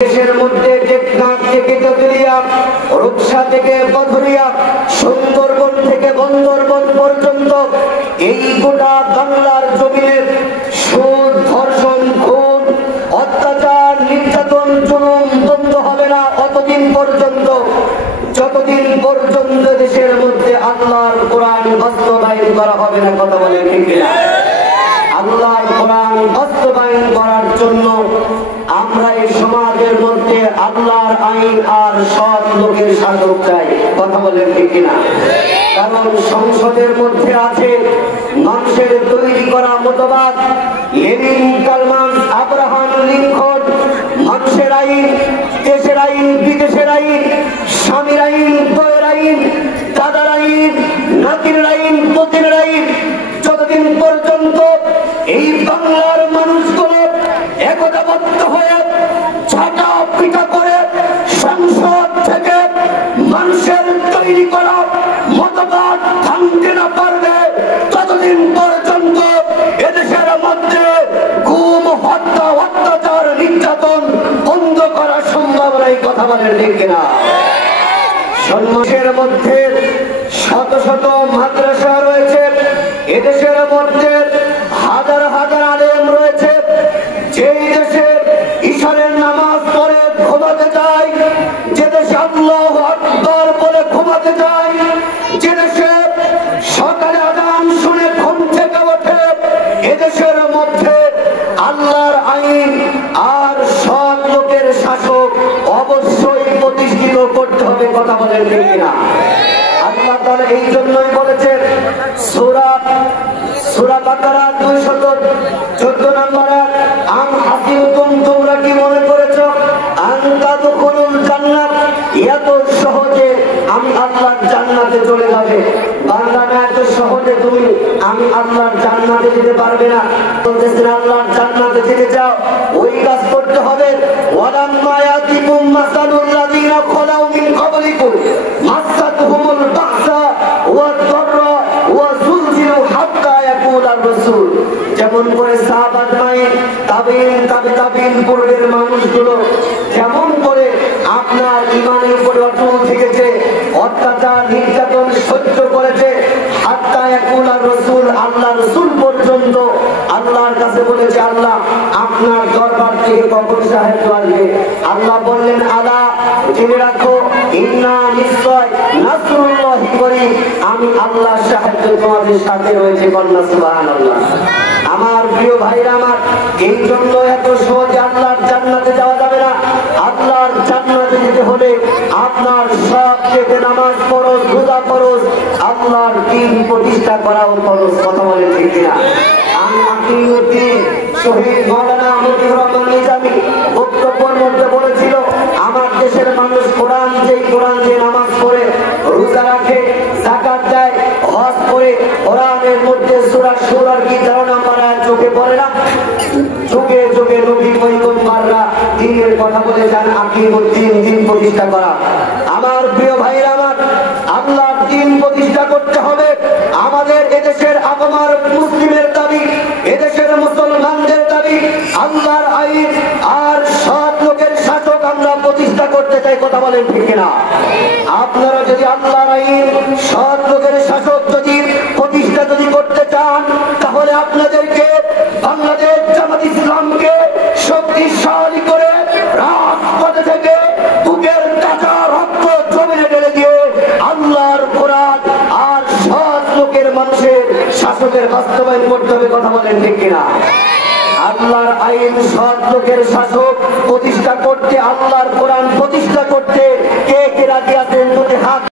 দেশের মধ্যে টেকনাফ থেকে তেতুলিয়া, রূপসা থেকে বধুরিয়া, সুন্দরবন থেকে বন্দরবন পর্যন্ত এই গোটা বাংলার জমিনে সুদ, ধর্ষণ, খুন, অত্যাচার, নির্যাতন, জুলুম বন্ধ হবে না অতদিন পর্যন্ত, যতদিন পর্যন্ত দেশের মধ্যে আল্লাহর কোরআন বাস্তবায়ন করা হবে না। কথা বলেন ঠিক কিনা? আল্লাহর কোরআন বাস্তবায়ন করার জন্য আমরা এই সমাজের মধ্যে আল্লাহর আইন আর সৎ লোকের শাসক চাই। কথা বলেন ঠিক কিনা? কারণ সংসদের মধ্যে আছে মানুষের তৈরি করা মতবাদ, Lenin, Karl Marx, Abraham Lincoln, মানুষের আইন, দেশের আইন, বিদেশের আইন, স্বামীর আইন, বউয়ের আইন, দাদার আইন, নাতির আইন, পতির আইন। যতদিন পর্যন্ত এই বাংলার মানুষগুলো একতাবদ্ধ হয়ে ছাটা পিটা করে সংসদ থেকে মানুষের তৈরি করা মতবাদ ভাঙতে না পারবে, ততদিন পর্যন্ত এদেশের মধ্যে গুম, হত্যা, অত্যাচার, নির্যাতন বন্ধ করা সম্ভব নয়। কথা বলেন ঠিক কিনা? সন্ন্যাসের মধ্যে শত শত মাদ্রাসা রয়েছে, এদেশের মধ্যে হাজার হাজার আলেম রয়েছে। যেই দেশে ঈশানের নামাজ পড়ে ঘুমাতে যায়, যে দেশে আল্লাহু আকবার বলে ঘুমাতে যায়, যে দেশে সকালে আযান শুনে ঘুম থেকে ওঠে, এদেশের মধ্যে আল্লাহর আইন আর সৎ লোকের শাসক অবশ্যই প্রতিষ্ঠিত করতে হবে। কথা বলেন ঠিক কিনা? আল্লাহ তাআলা এই জন্যই বলেছেন সূরা বাকারা 214 নম্বর আয়াত, আম হাসিবতুম, তোমরা কি মনে করেছো আন তাদখুলুল জান্নাত, এত সহজে আমি আল্লাহর জান্নাতে চলে যাবে। বান্দা না, এত সহজে তুমি আমি আল্লাহর জান্নাতে যেতে পারবে না। বলতেছেন আল্লাহর জান্নাতে যেতে চাও, ওই কাজ করতে হবে। ওয়ালাম্মা ইয়াতিকুম মাসালুল লাযিনা খালাউ মিন ক্বাবলিকুম মাসাতুহুমুল বাসা ওয়াদ দাররা ওয়া যুলজিলু হাত্তা ইয়াকুলার রাসূল। যেমন করে সাহাবাত মাইন, তাবিঈন, তাবিঈন পূর্বের মানুষগুলো যেমন করে আপনার ঈমানের উপরে অটল থেকেছে, অত্যাচার, নির্যাতন সহ্য করেছে, হাত্তা ইয়াকুলার রাসূল, আল্লাহ রাসূল পর্যন্ত আল্লাহর কাছে বলেছে আল্লাহ আপনার দরবার থেকে কখন সাহায্য আসবে। আল্লাহ বললেন আলা, জেনে রাখো, ইন্না নিশ্চয় নাসরুল্লাহি করিম, আমি আল্লাহর সাহায্য তোমাদের সাথে রয়েছে। বলনা সুবহানাল্লাহ। আমার প্রিয় ভাইরা আমার, এই জন্য এত সহজে আল্লাহর জান্নাতে যাওয়া যাবে না। আল্লাহর জান্নাতে যেতে হলে আপনার সব থেকে নামাজ ফরজ, রোজা ফরজ, আল্লাহর দ্বীন প্রতিষ্ঠা করাও ফরজ। কথা বলেন ঠিক কিনা? আমি আকিমুদ্দিন শহীদ মাওলানা মতিউর রহমান নিজামী বক্তব্যের মধ্যে বলেছিল, আমার দেশের মানুষ কোরআন যে নামাজ পড়ে, রোজা রাখে, যাকাত দেয়, হজ করে, কোরআনের মধ্যে সূরা শুরার কি 13 নম্বর আয়াত চোখে পড়ে না? যুগে যুগে নবী পয়গম্বররা দ্বীনের কথা বলে যান, আকিমুদ্দিন, দ্বীন প্রতিষ্ঠা করা। আমার প্রিয় ভাইরা আমার, আল্লাহর দ্বীন প্রতিষ্ঠা করতে হবে। আমাদের এদেশের আগমার মুসলিমের দাবি, এদেশের মুসলমানদের দাবি আল্লাহর আইন আর সৎ লোকের শাসক আমরা প্রতিষ্ঠা করতে চাই। কথা বলেন ঠিক কিনা? আপনারা যদি আল্লাহর আইন, সৎ লোকের শাসক যদি প্রতিষ্ঠা করতে চান, তাহলে আপনাদেরকে বাংলাদেশ জামাত ইসলামকে শক্তিশালী করে রাজপথে থেকে বুকের কাঁচা রক্ত জমিনে ঢেলে দিয়ে আল্লাহর কোরআন আর সৎ লোকের মানুষের শাসকের বাস্তবায়ন করতে হবে। কথা বলেন ঠিক কিনা? আল্লাহর আইন, সৎ লোকের শাসক প্রতিষ্ঠা করতে আল্লাহর কোরআন